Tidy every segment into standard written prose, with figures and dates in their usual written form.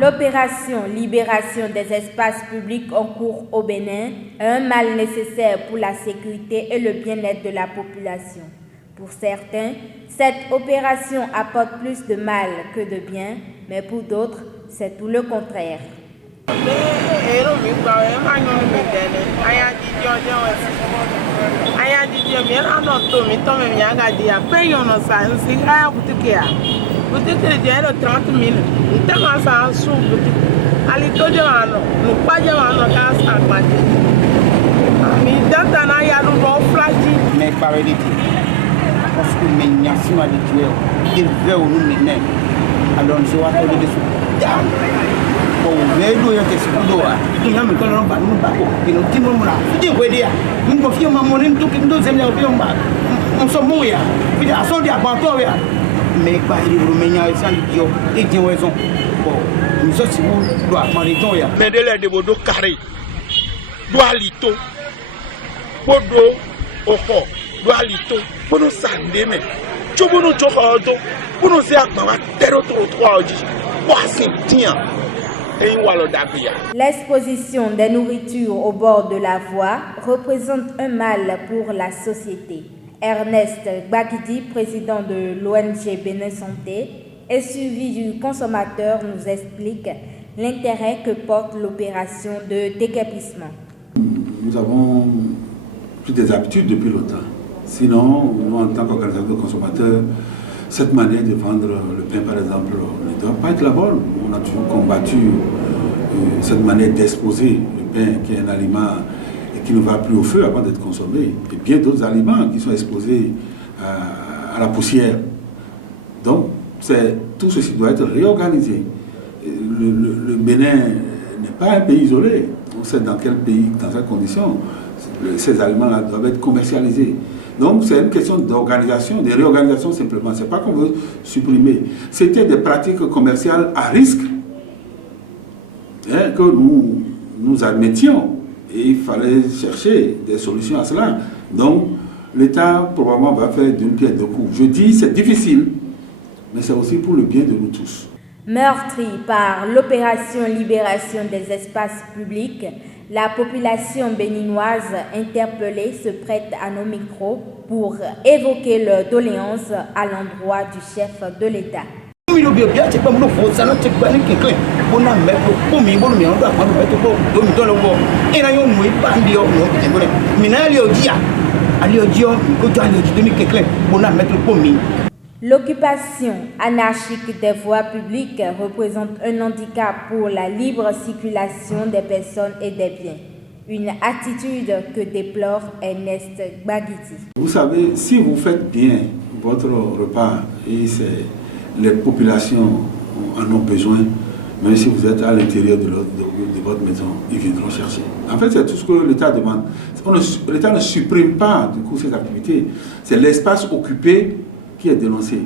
L'opération Libération des espaces publics en cours au Bénin est un mal nécessaire pour la sécurité et le bien-être de la population. Pour certains, cette opération apporte plus de mal que de bien, mais pour d'autres, c'est tout le contraire. Parce que mes nyasima de tuer, il veut nous mener. Alors je vais te dire ça. Bon, mais nous y a des secondes. Il y a même quand on va nous battre, il nous dit mon là. Il dit quoi dire? Nous confions ma monnaie tout qui nous aime bien on va. On s'en mouille. Il a son dia banto ya. Mais pas il vous menya et sans dio et dit raison. Bon, nous sommes si vous doit mariton ya. Mais de l'air de bodo carré. Doit lito. Bodo oko. Doit lito. Bono sandeme. Chobono chokodo. Bono se akma tero trottoir oji. Boasin tian. L'exposition des nourritures au bord de la voie représente un mal pour la société. Ernest Gbagidi, président de l'ONG Bénin Santé et suivi du consommateur, nous explique l'intérêt que porte l'opération de déguerpissement. Nous avons pris des habitudes depuis longtemps. Sinon, nous, en tant qu'organisateur de consommateurs, cette manière de vendre le pain, par exemple, ne doit pas être la bonne. On a toujours combattu cette manière d'exposer le pain, qui est un aliment et qui ne va plus au feu avant d'être consommé. Et bien d'autres aliments qui sont exposés à la poussière. Donc, tout ceci doit être réorganisé. Le Bénin n'est pas un pays isolé. On sait dans quel pays, dans quelles conditions, ces aliments-là doivent être commercialisés. Donc c'est une question d'organisation, de réorganisation simplement. Ce n'est pas qu'on veut supprimer. C'était des pratiques commerciales à risque que nous admettions. Et il fallait chercher des solutions à cela. Donc l'État probablement va faire d'une pierre deux coups. Je dis c'est difficile, mais c'est aussi pour le bien de nous tous. Meurtrie par l'opération Libération des espaces publics, la population béninoise interpellée se prête à nos micros pour évoquer leurs doléances à l'endroit du chef de l'État. L'occupation anarchique des voies publiques représente un handicap pour la libre circulation des personnes et des biens. Une attitude que déplore Ernest Gbagidi. Vous savez, si vous faites bien votre repas et les populations en ont besoin, même si vous êtes à l'intérieur de votre maison, ils viendront chercher. En fait, c'est tout ce que l'État demande. L'État ne supprime pas du coup ces activités. C'est l'espace occupé qui est dénoncé.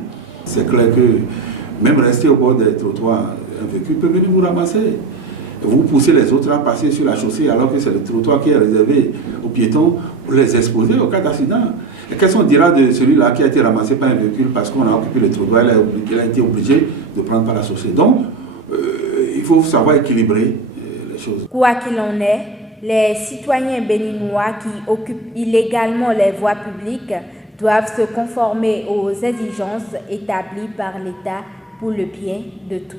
C'est clair que même rester au bord des trottoirs, un véhicule peut venir vous ramasser. Vous poussez les autres à passer sur la chaussée alors que c'est le trottoir qui est réservé aux piétons pour les exposer au cas d'accident. Et qu'est-ce qu'on dira de celui-là qui a été ramassé par un véhicule parce qu'on a occupé le trottoir, il a été obligé de prendre par la chaussée. Donc, il faut savoir équilibrer les choses. Quoi qu'il en est, les citoyens béninois qui occupent illégalement les voies publiques doivent se conformer aux exigences établies par l'État pour le bien de tous.